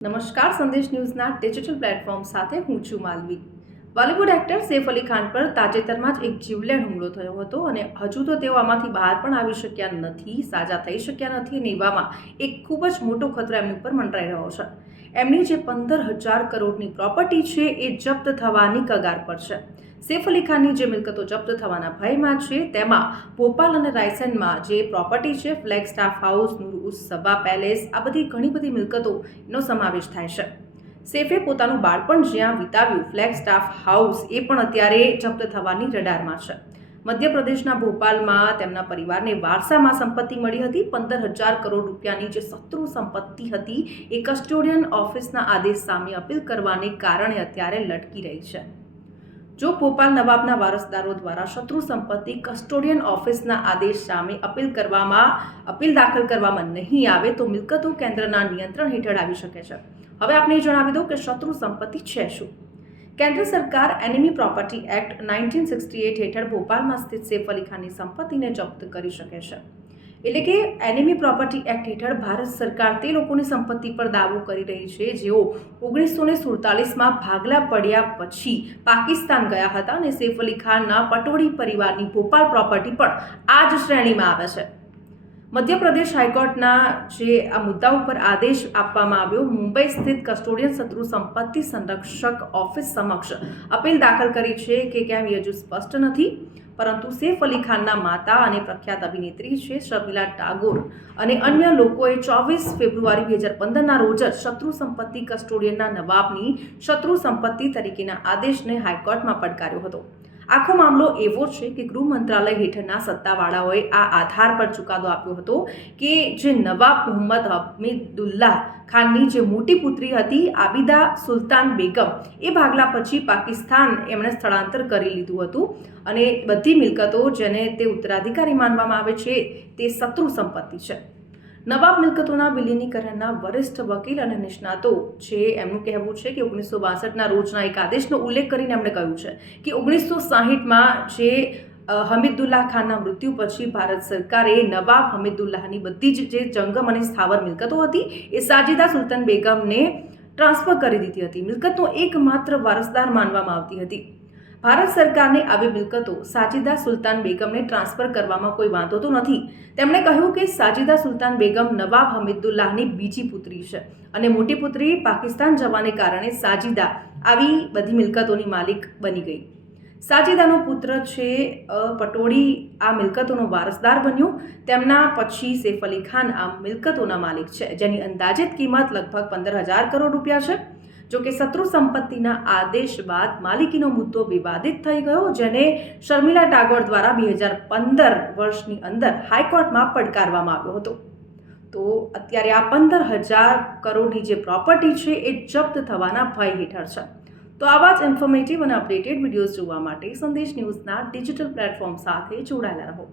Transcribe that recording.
નમસ્કાર, સંદેશ ન્યૂઝના digital platform સાથે હું છું માલવી। બોલિવૂડ એક્ટર સૈફ અલી ખાન પર તાજેતરમાં જ એક જીવલેણ હુમલો થયો હતો અને હજુ તો તેઓ આમાંથી બહાર પણ આવી શક્યા નથી, સાજા થઈ શક્યા નથી અને એવામાં એક ખૂબ જ મોટો ખતરો એમની ઉપર મંડરાઈ રહ્યો છે। એમની જે 15,000 કરોડની પ્રોપર્ટી છે એ જપ્ત થવાની કગાર પર છે। સૈફ અલી ખાનની જે મિલકતો જપ્ત થવાના ભયમાં છે તેમાં ભોપાલ અને રાયસેનમાં જે પ્રોપર્ટી છે, ફ્લેગસ્ટાફ હાઉસ, નૂર ઉસ સબા પેલેસ, આ બધી ઘણી બધી મિલકતોનો સમાવેશ થાય છે। સૈફે પોતાનું બાળપણ જ્યાં વિતાવ્યું, ફ્લેગસ્ટાફ હાઉસ એ પણ અત્યારે જપ્ત થવાની રડારમાં છે। મધ્યપ્રદેશના ભોપાલમાં તેમના પરિવારને વારસામાં સંપત્તિ મળી હતી। 15,000 કરોડ રૂપિયાની જે શત્રુ સંપત્તિ હતી એ કસ્ટોડિયન ઓફિસના આદેશ સામે અપીલ કરવાને કારણે અત્યારે લટકી રહી છે। જો ભોપાલ નવાબના વારસદારો દ્વારા શત્રુ સંપત્તિ કસ્ટોડિયન ઓફિસના આદેશ સામે અપીલ દાખલ કરવામાં નહીં આવે તો મિલકતો કેન્દ્રના નિયંત્રણ હેઠળ આવી શકે છે। હવે આપને જણાવી દઉં કે શત્રુ સંપત્તિ છે શું। કેન્દ્ર સરકાર એનિમી પ્રોપર્ટી એક્ટ 1968 હેઠળ ભોપાલમાં સ્થિત સૈફ અલી ખાનની સંપત્તિને જપ્ત કરી શકે છે। એટલે કે એનિમી પ્રોપર્ટી એક્ટ હેઠળ ભારત સરકાર તે લોકોની સંપત્તિ પર દાવો કરી રહી છે જેઓ 1947માં ભાગલા પડ્યા પછી પાકિસ્તાન ગયા હતા અને સૈફ અલી ખાનના પટોળી પરિવારની ભોપાલ પ્રોપર્ટી પણ આ જ શ્રેણીમાં આવે છે। મધ્યપ્રદેશ હાઈકોર્ટના જે આ મુદ્દા ઉપર આદેશ આપવામાં આવ્યો, મુંબઈ સ્થિત કસ્ટોડિયન શત્રુ સંપત્તિ સંરક્ષક ઓફિસ સમક્ષ અપીલ દાખલ કરી છે કે કેમ એ હજુ સ્પષ્ટ નથી, પરંતુ સૈફ અલી ખાનના માતા અને પ્રખ્યાત અભિનેત્રી છે શર્મિલા ટાગોર અને અન્ય લોકોએ 24 ફેબ્રુઆરી 2015ના રોજ જ શત્રુ સંપત્તિ કસ્ટોડિયનના નવાબની શત્રુ સંપત્તિ તરીકેના આદેશને હાઈકોર્ટમાં પડકાર્યો હતો। આખો મામલો એવો છે કે ગૃહ મંત્રાલય હેઠળના સત્તાવાળાઓએ આ આધાર પર ચુકાદો આપ્યો હતો કે જે નવાબ મોહમ્મદ હમીદુલ્લાહ ખાનની જે મોટી પુત્રી હતી આબિદા સુલતાન બેગમ એ ભાગલા પછી પાકિસ્તાન એમણે સ્થળાંતર કરી લીધું હતું અને બધી મિલકતો જેને તે ઉત્તરાધિકારી માનવામાં આવે છે તે શત્રુ સંપત્તિ છે। નવાબ મિલકતોના વિલીનીકરણના વરિષ્ઠ વકીલ અને નિષ્ણાતો છે એમનું કહેવું છે કે 1962ના રોજના એક આદેશનો ઉલ્લેખ કરીને એમણે કહ્યું છે કે 1960માં જે હમીદુલ્લાહ ખાનના મૃત્યુ પછી ભારત સરકારે નવાબ હમીદુલ્લાહની બધી જ જે જંગમ અને સ્થાવર મિલકતો હતી એ સાજિદા સુલતાન બેગમને ટ્રાન્સફર કરી દીધી હતી। મિલકતનો એકમાત્ર વારસદાર માનવામાં આવતી હતી। ભારત સરકારને આવી મિલકતો સાજિદા સુલતાન બેગમને ટ્રાન્સફર કરવામાં કોઈ વાંધો તો નથી। તેમણે કહ્યું કે સાજિદા સુલતાન બેગમ નવાબ હમીદુલ્લાહની બીજી પુત્રી છે અને મોટી પુત્રી પાકિસ્તાન જવાને કારણે સાજિદા આવી બધી મિલકતોની માલિક બની ગઈ। સાજિદાનો પુત્ર છે પટોળી આ મિલકતોનો વારસદાર બન્યો। તેમના પછી સૈફ અલી ખાન આ મિલકતોના માલિક છે જેની અંદાજિત કિંમત લગભગ 15,000 કરોડ રૂપિયા છે। જો કે શત્રુ સંપત્તિના આદેશ બાદ માલિકીનો મુદ્દો વિવાદિત થઈ ગયો, જેને શર્મિલા ટાગોર દ્વારા 2015 વર્ષની અંદર હાઈકોર્ટમાં પડકારવામાં આવ્યો હતો। તો અત્યારે આ 15,000 કરોડની જે પ્રોપર્ટી છે એ જપ્ત થવાના ભય હેઠળ છે। તો આવા જ ઇન્ફોર્મેટિવ અને અપડેટેડ વિડીયોઝ જોવા માટે સંદેશ ન્યૂઝના ડિજિટલ પ્લેટફોર્મ સાથે જોડાયેલા રહો।